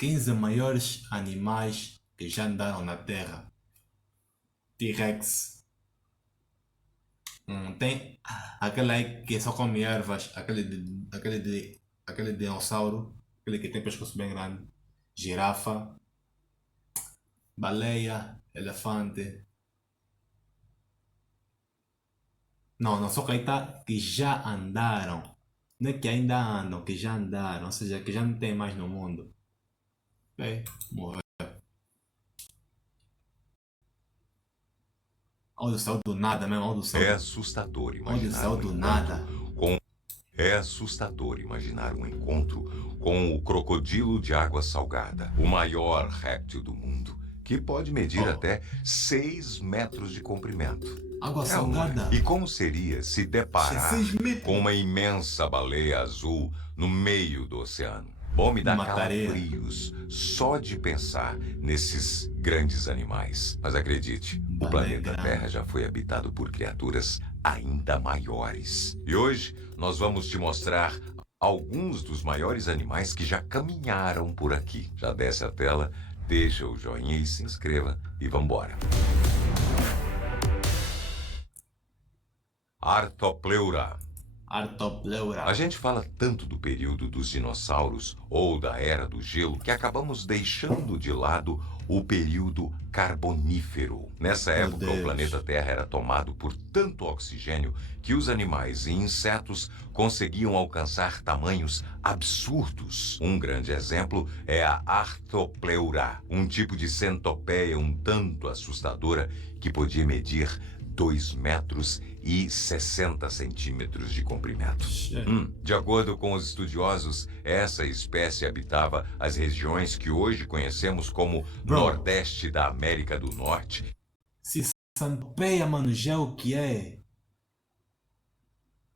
15 maiores animais que já andaram na Terra. T-Rex. Tem aquele aí que só come ervas, aquele dinossauro, aquele que tem pescoço bem grande. Girafa, baleia, elefante. Não, só que aí tá que já andaram. Não é que ainda andam, que já andaram, ou seja, que já não tem mais no mundo. Bem, morreu. Olha o céu do nada mesmo, olha o céu É do, assustador olha o imaginar céu um do encontro nada. com É assustador imaginar um encontro com o crocodilo de água salgada, o maior réptil do mundo, que pode medir Oh, até 6 metros de comprimento. água É ou não é? salgada. E como seria se deparar 6 com metros. uma imensa baleia azul no meio do oceano? Bom, me Me dá mataria. calafrios só de pensar nesses grandes animais. Mas acredite, o Baleia planeta Terra grande. já foi habitado por criaturas ainda maiores. E hoje nós vamos te mostrar alguns dos maiores animais que já caminharam por aqui. Já desce a tela, deixa o joinha e se inscreva e vambora. Artopleura. A Artopleura. gente fala tanto do período dos dinossauros ou da era do gelo que acabamos deixando de lado o período carbonífero. Nessa Meu época, o planeta Deus. Terra era tomado por tanto oxigênio que os animais e insetos conseguiam alcançar tamanhos absurdos. Um grande exemplo é a Artopleura, um tipo de centopeia um tanto assustadora que podia medir 2 metros e 60 centímetros de comprimento. De acordo com os estudiosos, essa espécie habitava as regiões que hoje conhecemos como Bro, Nordeste da América do Norte. se Santopeia, mano, já é o que é.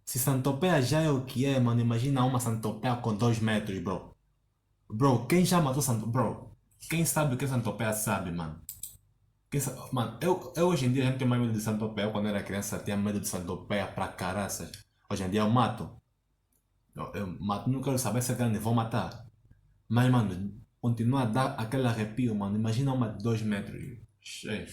Se Santopeia já é o que é, mano, imagina uma Santopeia com 2 metros, bro. Bro, quem já matou Santopeia? Bro, quem sabe o que é Santopeia sabe, mano. Mano, eu hoje em dia a gente tem mais medo de Santopeia. Eu, quando era criança, tinha medo de Santopeia pra caraças. Hoje em dia eu mato. Eu mato, não quero saber se é grande, vou matar. Mas, mano, continua a dar aquele arrepio, mano. Imagina uma de 2 metros. Cheio.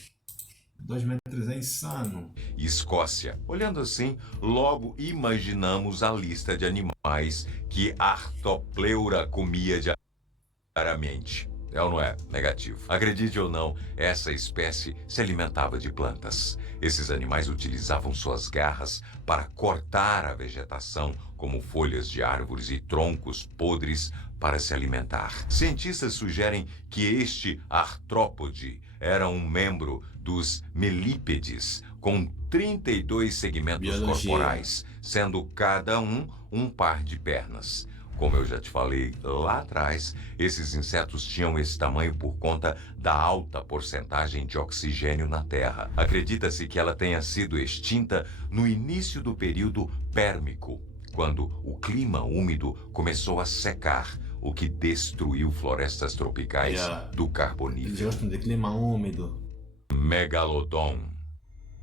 2 metros é insano. Escócia. Olhando assim, logo imaginamos a lista de animais que Artopleura comia diariamente. É ou não é? Negativo. Acredite ou não, essa espécie se alimentava de plantas. Esses animais utilizavam suas garras para cortar a vegetação, como folhas de árvores e troncos podres, para se alimentar. Cientistas sugerem que este artrópode era um membro dos melípedes, com 32 segmentos Biologia. corporais, sendo cada um par de pernas. Como eu já te falei lá atrás, esses insetos tinham esse tamanho por conta da alta porcentagem de oxigênio na Terra. Acredita-se que ela tenha sido extinta no início do período pérmico, quando o clima úmido começou a secar, o que destruiu florestas tropicais do Eles Carbonífero. gostam de clima úmido. Megalodon.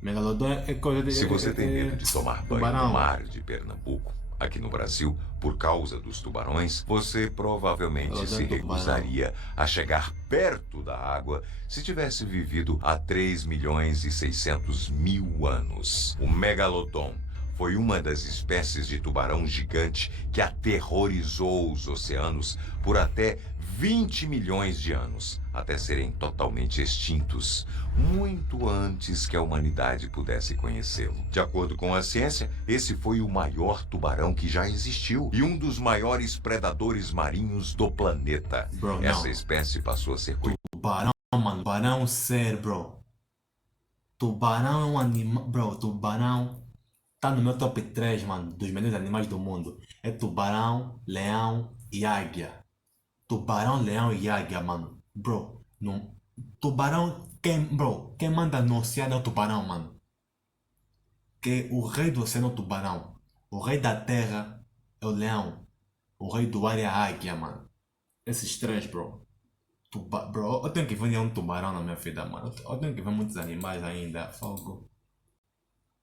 Megalodon é coisa de. Se você tem medo de tomar banho no Tubarão. mar de Pernambuco, aqui no Brasil, por causa dos tubarões, você provavelmente Megalodon se é tubarão. recusaria a chegar perto da água se tivesse vivido há 3 milhões e 600 mil anos. O megalodon foi uma das espécies de tubarão gigante que aterrorizou os oceanos por até 20 milhões de anos, até serem totalmente extintos, muito antes que a humanidade pudesse conhecê-lo. De acordo com a ciência, esse foi o maior tubarão que já existiu e um dos maiores predadores marinhos do planeta. Bro, Essa não. espécie passou a ser Tubarão, mano. Tubarão é um ser, bro. Tubarão é um animal. Bro, tubarão tá no meu top 3, mano, dos melhores animais do mundo. É tubarão, leão e águia. Tubarão, leão e águia, mano. Bro, não. Tubarão, quem manda no oceano é o tubarão, mano. Que o rei do oceano é o tubarão. O rei da terra é o leão. O rei do ar é a águia, mano. Esses três, bro. Bro, eu tenho que ver um tubarão na minha vida, mano. Eu tenho que ver muitos animais ainda. Fogo.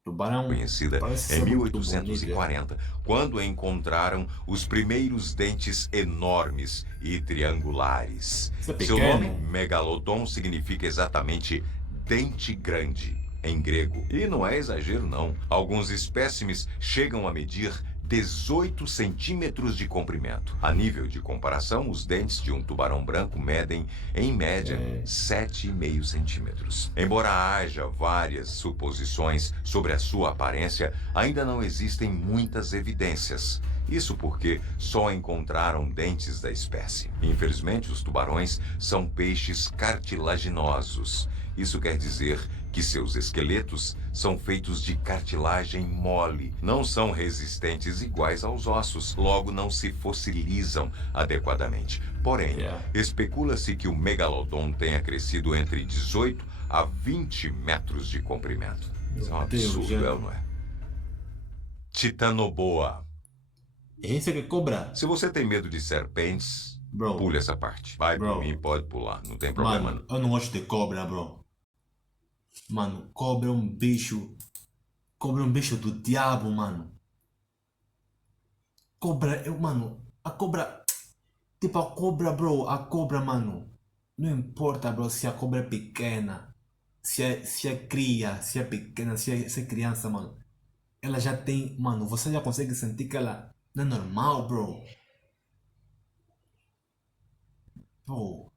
Tubarão conhecida parece em ser muito bonito. 1840, quando encontraram os primeiros dentes enormes e triangulares. Isso é Seu nome, pequeno. Megalodon, significa exatamente dente grande em grego. E não é exagero, não. Alguns espécimes chegam a medir 18 centímetros de comprimento. A nível de comparação, os dentes de um tubarão branco medem, em média, 7,5 centímetros. Embora haja várias suposições sobre a sua aparência, ainda não existem muitas evidências. Isso porque só encontraram dentes da espécie. Infelizmente, os tubarões são peixes cartilaginosos. Isso quer dizer que seus esqueletos são feitos de cartilagem mole, não são resistentes iguais aos ossos, logo não se fossilizam adequadamente. Porém, especula-se que o megalodon tenha crescido entre 18 a 20 metros de comprimento. Isso é um absurdo, é ou não é? Titanoboa. Esse que cobra. Se você tem medo de serpentes, Bro. pule essa parte. Vai por mim, pode pular, não tem problema Mano, eu não gosto de cobra, bro. Mano, cobra é um bicho. Cobra é um bicho do diabo, mano. Cobra, mano, a cobra. Tipo, a cobra, bro, a cobra, mano. Não importa, bro, se a cobra é pequena, se é cria, se é pequena, se é criança, mano. Ela já tem, mano, você já consegue sentir que ela não é normal, bro. Bro.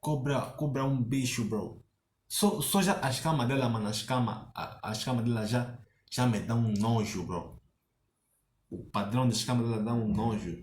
Cobra é um bicho, bro. Só já as camas dela, mano, as camas dela já me dão um nojo, bro. O padrão das camas dela dá um nojo.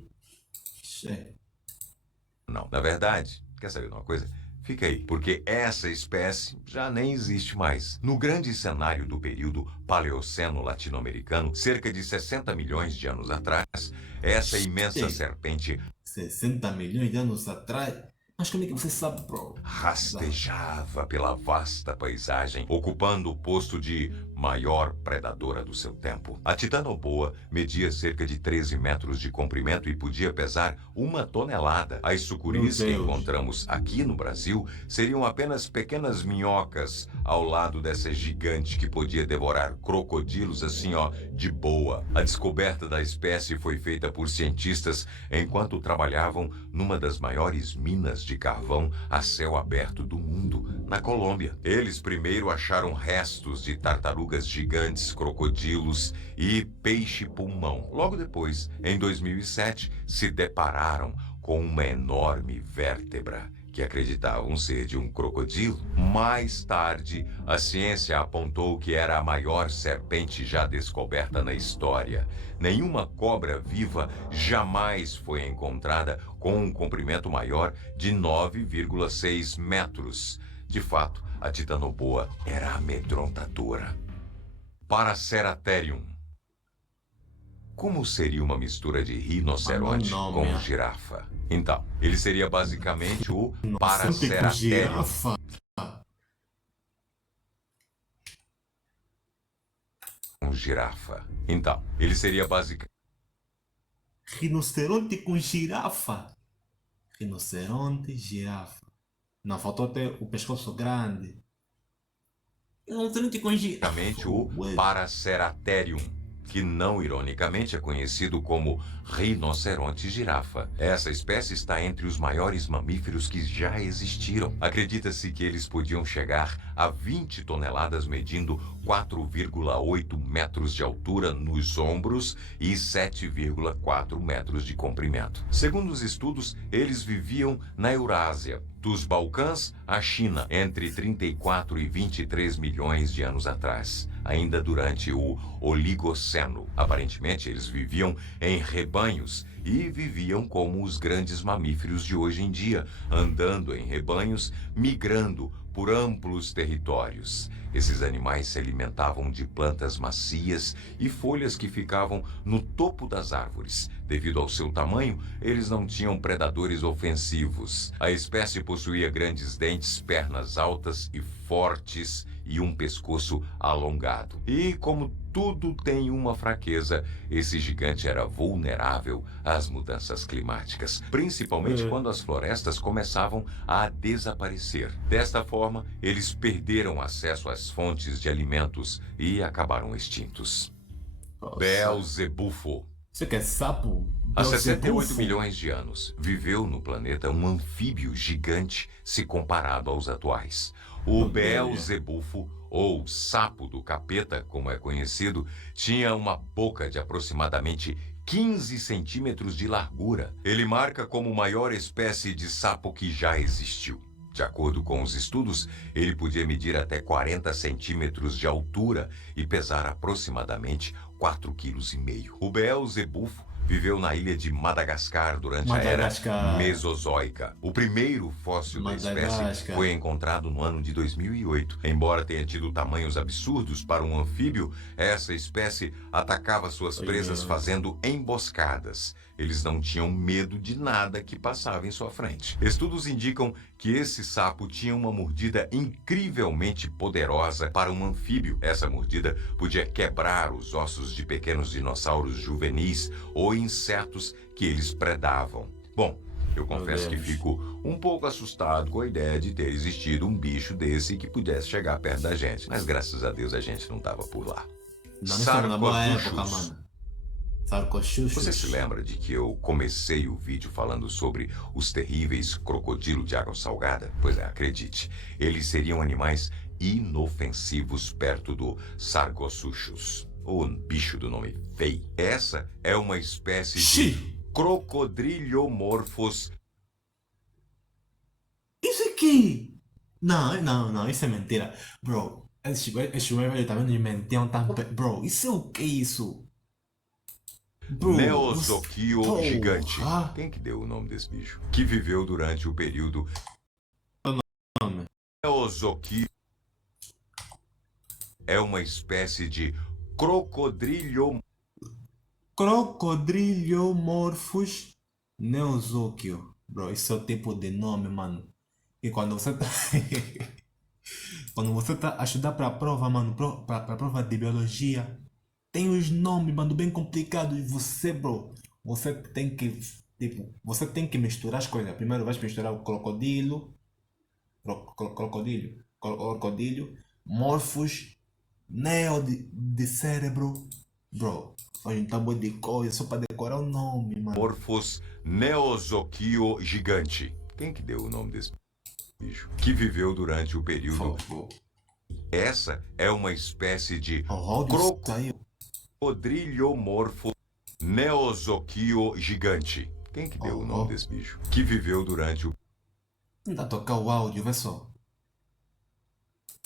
Não, na verdade, quer saber de uma coisa? Fica aí, porque essa espécie já nem existe mais. No grande cenário do período Paleoceno latino-americano, cerca de 60 milhões de anos atrás, essa imensa serpente 60 milhões de anos atrás? Mas como é que você sabe, bro? rastejava pela vasta paisagem, ocupando o posto de maior predadora do seu tempo. A titanoboa media cerca de 13 metros de comprimento e podia pesar 1 tonelada. As sucuris que encontramos aqui no Brasil seriam apenas pequenas minhocas ao lado dessa gigante que podia devorar crocodilos assim, ó, de boa. A descoberta da espécie foi feita por cientistas enquanto trabalhavam numa das maiores minas de carvão a céu aberto do mundo, na Colômbia. Eles primeiro acharam restos de tartarugas gigantes, crocodilos e peixe-pulmão. Logo depois, em 2007, se depararam com uma enorme vértebra que acreditavam ser de um crocodilo. Mais tarde, a ciência apontou que era a maior serpente já descoberta na história. Nenhuma cobra viva jamais foi encontrada com um comprimento maior de 9,6 metros. De fato, a titanoboa era amedrontadora. Paraceratherium. Como seria uma mistura de rinoceronte com girafa? Então, ele seria basicamente o Paraceratherium. Com girafa. Então, ele seria basicamente... Rinoceronte com girafa. Rinoceronte, girafa. Não, faltou até o pescoço grande. Rinoceronte com girafa. Basicamente o Paraceratherium, que não ironicamente é conhecido como rinoceronte-girafa. Essa espécie está entre os maiores mamíferos que já existiram. Acredita-se que eles podiam chegar a 20 toneladas, medindo 4,8 metros de altura nos ombros e 7,4 metros de comprimento. Segundo os estudos, eles viviam na Eurásia, dos Balcãs à China, entre 34 e 23 milhões de anos atrás, ainda durante o Oligoceno. Aparentemente, eles viviam em rebanhos e viviam como os grandes mamíferos de hoje em dia, andando em rebanhos, migrando por amplos territórios. Esses animais se alimentavam de plantas macias e folhas que ficavam no topo das árvores, Devido ao seu tamanho, eles não tinham predadores ofensivos. A espécie possuía grandes dentes, pernas altas e fortes e um pescoço alongado. E como tudo tem uma fraqueza, esse gigante era vulnerável às mudanças climáticas, principalmente quando as florestas começavam a desaparecer. Desta forma, eles perderam acesso às fontes de alimentos e acabaram extintos. Beelzebufo. Você quer sapo? Há 68 Beelzebufo. milhões de anos, viveu no planeta um anfíbio gigante se comparado aos atuais. O Meu Deus. Beelzebufo, ou sapo do capeta, como é conhecido, tinha uma boca de aproximadamente 15 centímetros de largura. Ele marca como a maior espécie de sapo que já existiu. De acordo com os estudos, ele podia medir até 40 centímetros de altura e pesar aproximadamente 4,5 kg. O Beelzebufo viveu na ilha de Madagascar durante a era Madagascar. Mesozoica. O primeiro fóssil da espécie Madagascar. foi encontrado no ano de 2008. Embora tenha tido tamanhos absurdos para um anfíbio, essa espécie atacava suas presas fazendo emboscadas. Eles não tinham medo de nada que passava em sua frente. Estudos indicam que esse sapo tinha uma mordida incrivelmente poderosa para um anfíbio. Essa mordida podia quebrar os ossos de pequenos dinossauros juvenis ou insetos que eles predavam. Bom, eu confesso que fico um pouco assustado com a ideia de ter existido um bicho desse que pudesse chegar perto da gente. Mas graças a Deus a gente não estava por lá. Não, estamos na boa época, Sarcosuchus. mano. Sarcosuchus. Você se lembra de que eu comecei o vídeo falando sobre os terríveis crocodilos de água salgada? Pois é, acredite, eles seriam animais inofensivos perto do Sarcosuchus, o bicho do nome feio. Essa é uma espécie de crocodiliomorphos. Isso aqui! Não, isso é mentira. Bro, esse velho também nos mentiam tão... Bro, isso é o que é isso? Bro, Neozoquio porra. gigante. Quem que deu o nome desse bicho? Que viveu durante o período Nome. Neozoquio. É uma espécie de Crocodiliomorphus neozoquio. Bro, isso é o tipo de nome, mano. E quando você tá... quando você tá a estudar pra prova, mano, pra prova de biologia, tem os nomes, mano, bem complicados. E você, bro, você tem que, tipo, você tem que misturar as coisas. Primeiro vais misturar o crocodilo, morphos, neo de cérebro. Bro, faz um tabu de coisa só pra decorar o nome, mano. Morphos neozoquio gigante. Quem que deu o nome desse bicho? Que viveu durante o período... Essa é uma espécie de crocodiliomorfo neozoquio gigante. Quem que deu o nome desse bicho? Que viveu durante o Não dá a tocar o áudio, vê só.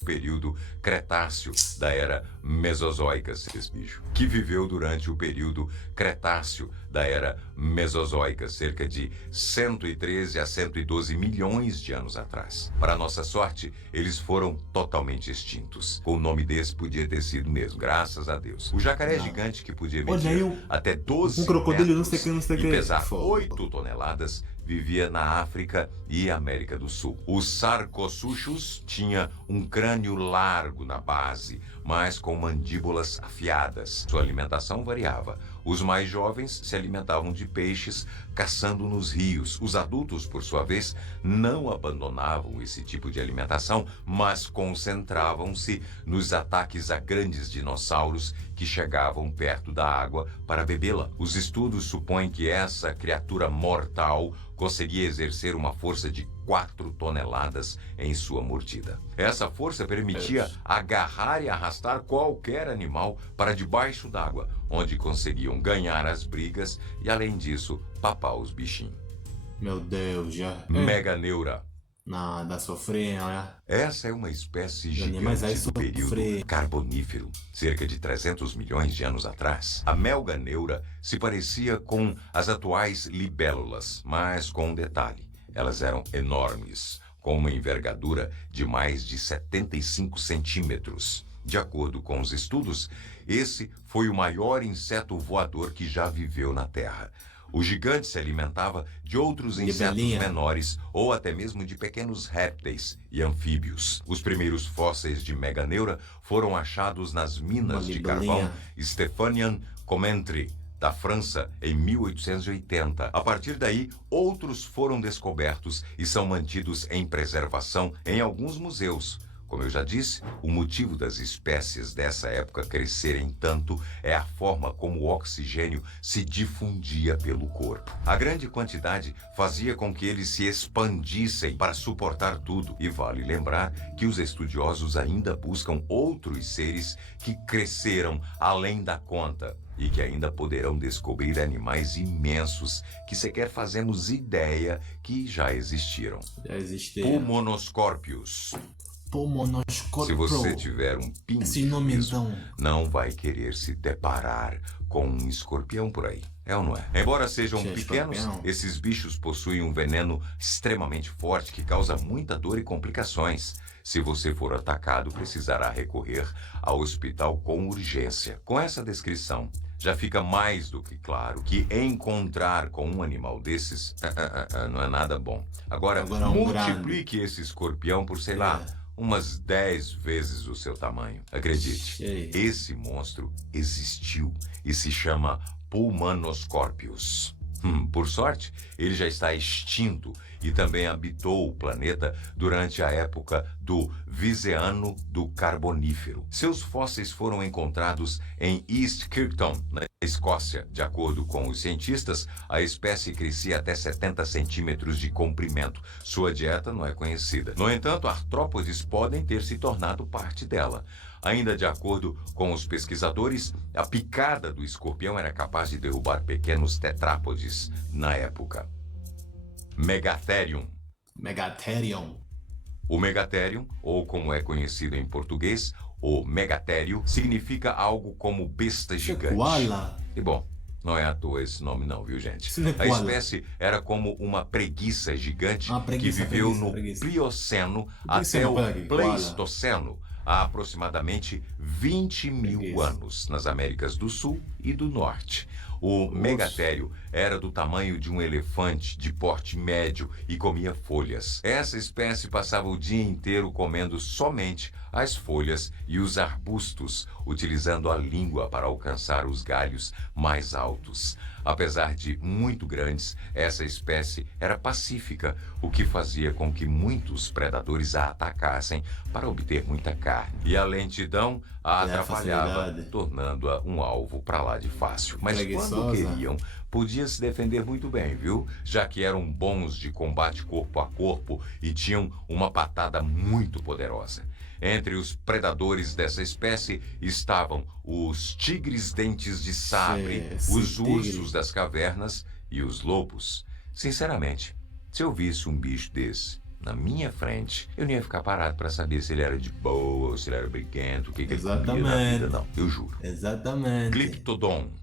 período Cretáceo da era Mesozoica, esse bicho, que viveu durante o período Cretáceo da era Mesozoica, cerca de 113 a 112 milhões de anos atrás. Para nossa sorte, eles foram totalmente extintos. O nome desse podia ter sido mesmo, graças a Deus. O jacaré gigante, que podia medir até 12 crocodilo, metros não sei o que. e pesar 8 toneladas, vivia na África e América do Sul. O Sarcosuchus tinha um crânio largo na base, mas com mandíbulas afiadas. Sua alimentação variava. Os mais jovens se alimentavam de peixes, caçando nos rios. Os adultos, por sua vez, não abandonavam esse tipo de alimentação, mas concentravam-se nos ataques a grandes dinossauros que chegavam perto da água para bebê-la. Os estudos supõem que essa criatura mortal conseguia exercer uma força de 4 toneladas em sua mordida. Essa força permitia agarrar e arrastar qualquer animal para debaixo d'água, onde conseguiam ganhar as brigas e, além disso, papar os bichinhos. Meu Deus, já. Meganeura. Nada, sofrer, olha. Essa é uma espécie animais aí gigante do período sofrem. Carbonífero, cerca de 300 milhões de anos atrás. A Meganeura se parecia com as atuais libélulas, mas com um detalhe. Elas eram enormes, com uma envergadura de mais de 75 centímetros. De acordo com os estudos, esse foi o maior inseto voador que já viveu na Terra. O gigante se alimentava de outros insetos Libelinha. menores ou até mesmo de pequenos répteis e anfíbios. Os primeiros fósseis de Meganeura foram achados nas minas de carvão Stephanian Commentry, da França, em 1880. A partir daí, outros foram descobertos e são mantidos em preservação em alguns museus. Como eu já disse, o motivo das espécies dessa época crescerem tanto é a forma como o oxigênio se difundia pelo corpo. A grande quantidade fazia com que eles se expandissem para suportar tudo. E vale lembrar que os estudiosos ainda buscam outros seres que cresceram além da conta e que ainda poderão descobrir animais imensos que sequer fazemos ideia que já existiram. Já existia. Pulmonoscorpius. Pulmonoscorpio. Se você tiver um pingo Esse de nome juízo, então. não vai querer se deparar com um escorpião por aí. É ou não é? Embora sejam Sim, pequenos, escorpião. esses bichos possuem um veneno extremamente forte que causa muita dor e complicações. Se você for atacado, precisará recorrer ao hospital com urgência. Com essa descrição, já fica mais do que claro que encontrar com um animal desses não é nada bom. Agora multiplique esse escorpião por, sei lá, umas 10 vezes o seu tamanho. Acredite, esse monstro existiu e se chama Pulmonoscorpius. Por sorte, ele já está extinto e também habitou o planeta durante a época do Viseano do Carbonífero. Seus fósseis foram encontrados em East Kirkton, na Escócia. De acordo com os cientistas, a espécie crescia até 70 centímetros de comprimento. Sua dieta não é conhecida. No entanto, artrópodes podem ter se tornado parte dela. Ainda de acordo com os pesquisadores, a picada do escorpião era capaz de derrubar pequenos tetrápodes na época. Megatherium. O Megatherium, ou como é conhecido em português, o megatério, significa algo como besta gigante. Koala. E bom, não é à toa esse nome não, viu gente? A espécie era como uma preguiça gigante que viveu no Plioceno até o Pleistoceno, há aproximadamente 20 mil anos, nas Américas do Sul e do Norte. O megatério era do tamanho de um elefante, de porte médio, e comia folhas. Essa espécie passava o dia inteiro comendo somente as folhas e os arbustos, utilizando a língua para alcançar os galhos mais altos. Apesar de muito grandes, essa espécie era pacífica, o que fazia com que muitos predadores a atacassem para obter muita carne. E a lentidão a atrapalhava, tornando-a um alvo para lá de fácil. Mas quando queriam, podia se defender muito bem, viu? Já que eram bons de combate corpo a corpo e tinham uma patada muito poderosa. Entre os predadores dessa espécie estavam os tigres dentes de sabre, os ursos das cavernas e os lobos. Sinceramente, se eu visse um bicho desse na minha frente, eu não ia ficar parado para saber se ele era de boa ou se ele era briguento, o que ele comia na vida, não. Eu juro. Exatamente. Glyptodon.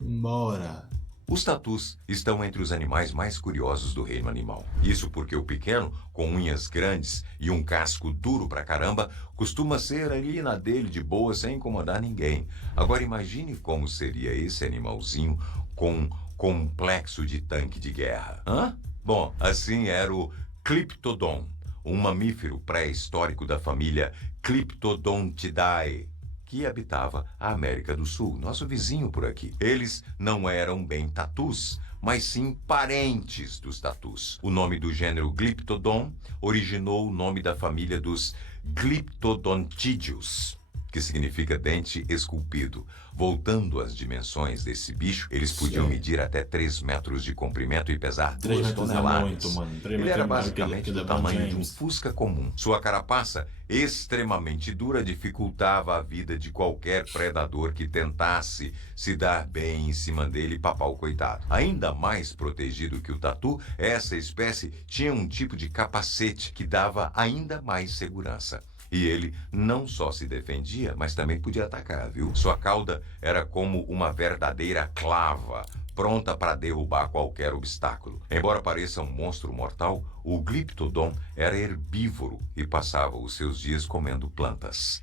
Bora. Os tatus estão entre os animais mais curiosos do reino animal. Isso porque o pequeno, com unhas grandes e um casco duro pra caramba, costuma ser ali na dele de boa sem incomodar ninguém. Agora imagine como seria esse animalzinho com um complexo de tanque de guerra. Hã? Bom, assim era o Cliptodon, um mamífero pré-histórico da família Cliptodontidae, que habitava a América do Sul, nosso vizinho por aqui. Eles não eram bem tatus, mas sim parentes dos tatus. O nome do gênero Glyptodon originou o nome da família dos Glyptodontidius, que significa dente esculpido. Voltando às dimensões desse bicho, eles podiam medir até 3 metros de comprimento e pesar 2 toneladas. Muito, mano. Ele era basicamente do tamanho de um Fusca comum. Sua carapaça, extremamente dura, dificultava a vida de qualquer predador que tentasse se dar bem em cima dele e papar o coitado. Ainda mais protegido que o tatu, essa espécie tinha um tipo de capacete que dava ainda mais segurança. E ele não só se defendia, mas também podia atacar, viu? Sua cauda era como uma verdadeira clava, pronta para derrubar qualquer obstáculo. Embora pareça um monstro mortal, o Glyptodon era herbívoro e passava os seus dias comendo plantas.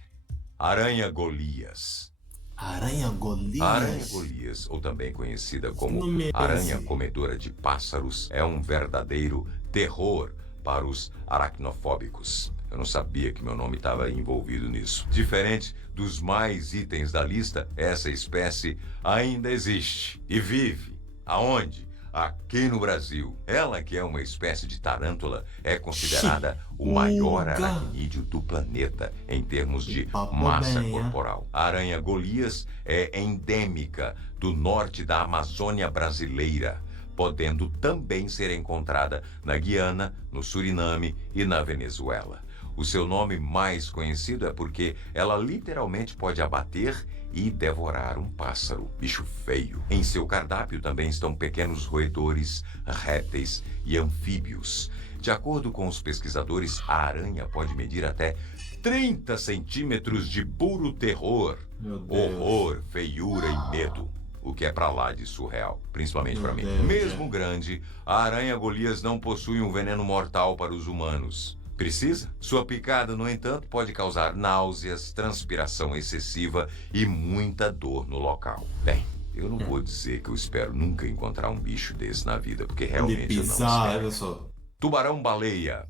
Aranha Golias. Aranha Golias. A aranha Golias, ou também conhecida como nome é aranha esse? comedora de pássaros, é um verdadeiro terror para os aracnofóbicos. Eu não sabia que meu nome estava envolvido nisso. Diferente dos mais itens da lista, essa espécie ainda existe e vive. Aonde? Aqui no Brasil. Ela, que é uma espécie de tarântula, é considerada o maior Uga. aracnídeo do planeta em termos de Papo massa bem, corporal. A aranha Golias é endêmica do norte da Amazônia brasileira, podendo também ser encontrada na Guiana, no Suriname e na Venezuela. O seu nome mais conhecido é porque ela literalmente pode abater e devorar um pássaro, bicho feio. Em seu cardápio também estão pequenos roedores, répteis e anfíbios. De acordo com os pesquisadores, a aranha pode medir até 30 centímetros de puro terror, Meu Deus. horror, feiura e medo. O que é pra lá de surreal, principalmente pra mim. Meu Deus, Mesmo grande, a aranha Golias não possui um veneno mortal para os humanos. Precisa? Sua picada, no entanto, pode causar náuseas, transpiração excessiva e muita dor no local. Bem, eu não vou dizer que eu espero nunca encontrar um bicho desse na vida, porque De realmente eu não pisar, espero. olha só. Tubarão-baleia.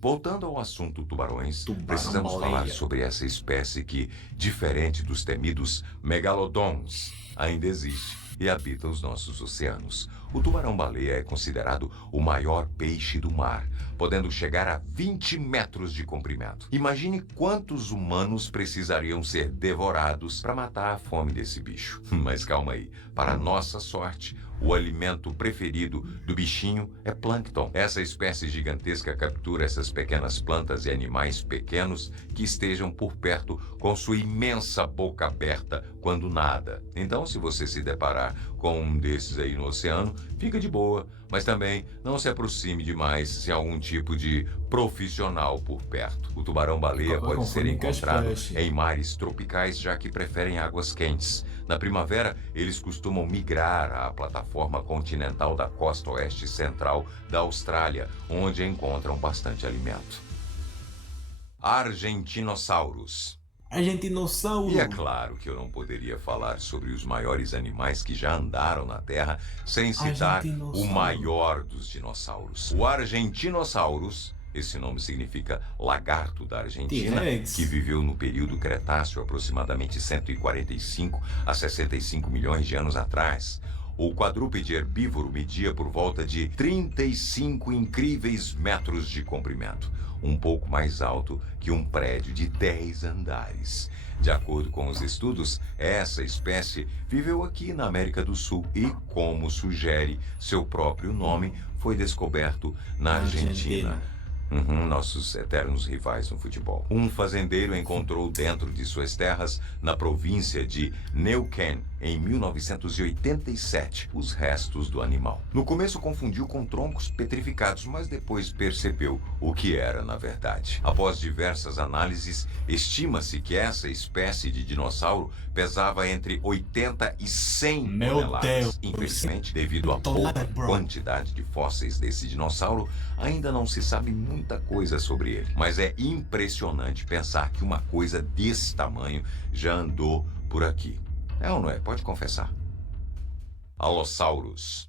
Voltando ao assunto tubarões, precisamos Tubarão-baleia. falar sobre essa espécie que, diferente dos temidos megalodons, ainda existe e habita os nossos oceanos. O tubarão-baleia é considerado o maior peixe do mar, podendo chegar a 20 metros de comprimento. Imagine quantos humanos precisariam ser devorados para matar a fome desse bicho. Mas calma aí, para nossa sorte, o alimento preferido do bichinho é plâncton. Essa espécie gigantesca captura essas pequenas plantas e animais pequenos que estejam por perto com sua imensa boca aberta quando nada. Então, se você se deparar com um desses aí no oceano, fica de boa, mas também não se aproxime demais se há algum tipo de profissional por perto. O tubarão-baleia Eu pode ser confundo com as encontrado peixes. em mares tropicais, já que preferem águas quentes. Na primavera, eles costumam migrar à plataforma continental da costa oeste central da Austrália, onde encontram bastante alimento. Argentinossauros. Argentinossauro. E é claro que eu não poderia falar sobre os maiores animais que já andaram na Terra sem citar o Argentinossauro. maior dos dinossauros. O Argentinossauros, esse nome significa lagarto da Argentina, T-Rex. que viveu no período Cretáceo aproximadamente 145 a 65 milhões de anos atrás. O quadrúpede herbívoro media por volta de 35 incríveis metros de comprimento, um pouco mais alto que um prédio de 10 andares. De acordo com os estudos, essa espécie viveu aqui na América do Sul e, como sugere seu próprio nome, foi descoberto na Argentina. Nossos eternos rivais no futebol. Um fazendeiro encontrou dentro de suas terras, na província de Neuquén, em 1987, os restos do animal. No começo confundiu com troncos petrificados, mas depois percebeu o que era na verdade. Após diversas análises, estima-se que essa espécie de dinossauro pesava entre 80 e 100 Meu toneladas. Deus. Infelizmente, devido à pouca quantidade de fósseis desse dinossauro, ainda não se sabe muita coisa sobre ele. Mas é impressionante pensar que uma coisa desse tamanho já andou por aqui. É ou não é? Pode confessar. Alossauros.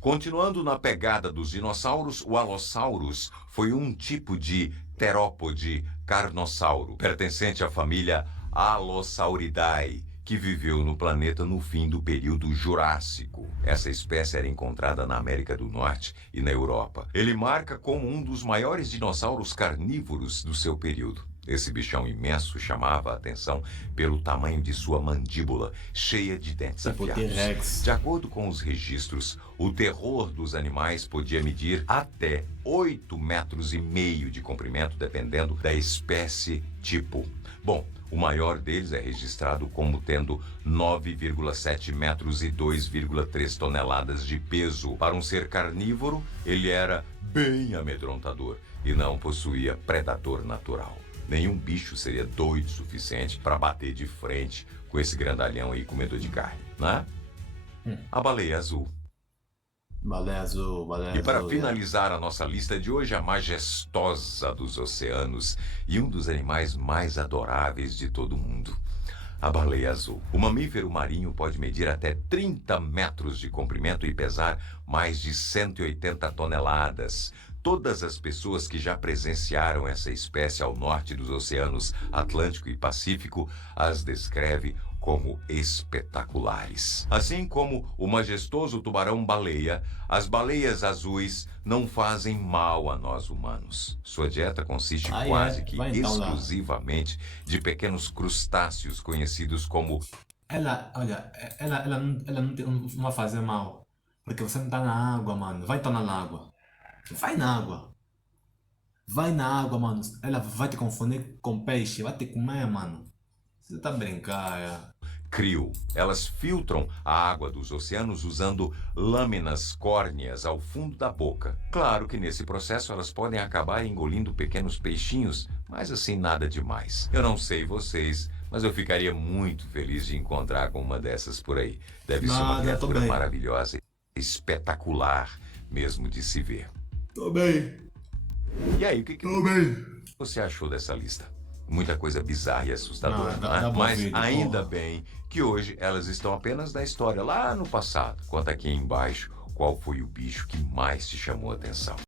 Continuando na pegada dos dinossauros, o Allosaurus foi um tipo de terópode carnossauro, pertencente à família Allosauridae, que viveu no planeta no fim do período Jurássico. Essa espécie era encontrada na América do Norte e na Europa. Ele marca como um dos maiores dinossauros carnívoros do seu período. Esse bichão imenso chamava a atenção pelo tamanho de sua mandíbula, cheia de dentes Tipo afiados. T-Rex. De acordo com os registros, o terror dos animais podia medir até 8,5 metros de comprimento, dependendo da espécie tipo. Bom, o maior deles é registrado como tendo 9,7 metros e 2,3 toneladas de peso. Para um ser carnívoro, ele era bem amedrontador e não possuía predador natural. Nenhum bicho seria doido o suficiente para bater de frente com esse grandalhão aí comedor de carne, né? A baleia azul. baleia E para azul, yeah. finalizar a nossa lista de hoje, a majestosa dos oceanos e um dos animais mais adoráveis de todo o mundo, a baleia azul. O mamífero marinho pode medir até 30 metros de comprimento e pesar mais de 180 toneladas. Todas as pessoas que já presenciaram essa espécie ao norte dos oceanos Atlântico e Pacífico as descreve como espetaculares. Assim como o majestoso tubarão-baleia, as baleias azuis não fazem mal a nós humanos. Sua dieta consiste quase que Vai então lá. exclusivamente de pequenos crustáceos conhecidos como... Olha, ela não vai fazer mal. Porque você não tá na água, mano. Vai estar na água. Vai na água. Vai na água, mano. Ela vai te confundir com peixe. Vai te comer, mano. Você tá brincando, é? Krill. Elas filtram a água dos oceanos usando lâminas córneas ao fundo da boca. Claro que nesse processo elas podem acabar engolindo pequenos peixinhos, mas assim nada demais. Eu não sei vocês, mas eu ficaria muito feliz de encontrar com uma dessas por aí. Deve ser uma Nada, tô criatura bem. maravilhosa, espetacular mesmo de se ver. Tô bem. E aí, o que Tô bem. você achou dessa lista? Muita coisa bizarra e assustadora, Não, não é? dá bom Mas vídeo, ainda porra. bem que hoje elas estão apenas na história, lá no passado. Conta aqui embaixo qual foi o bicho que mais te chamou a atenção.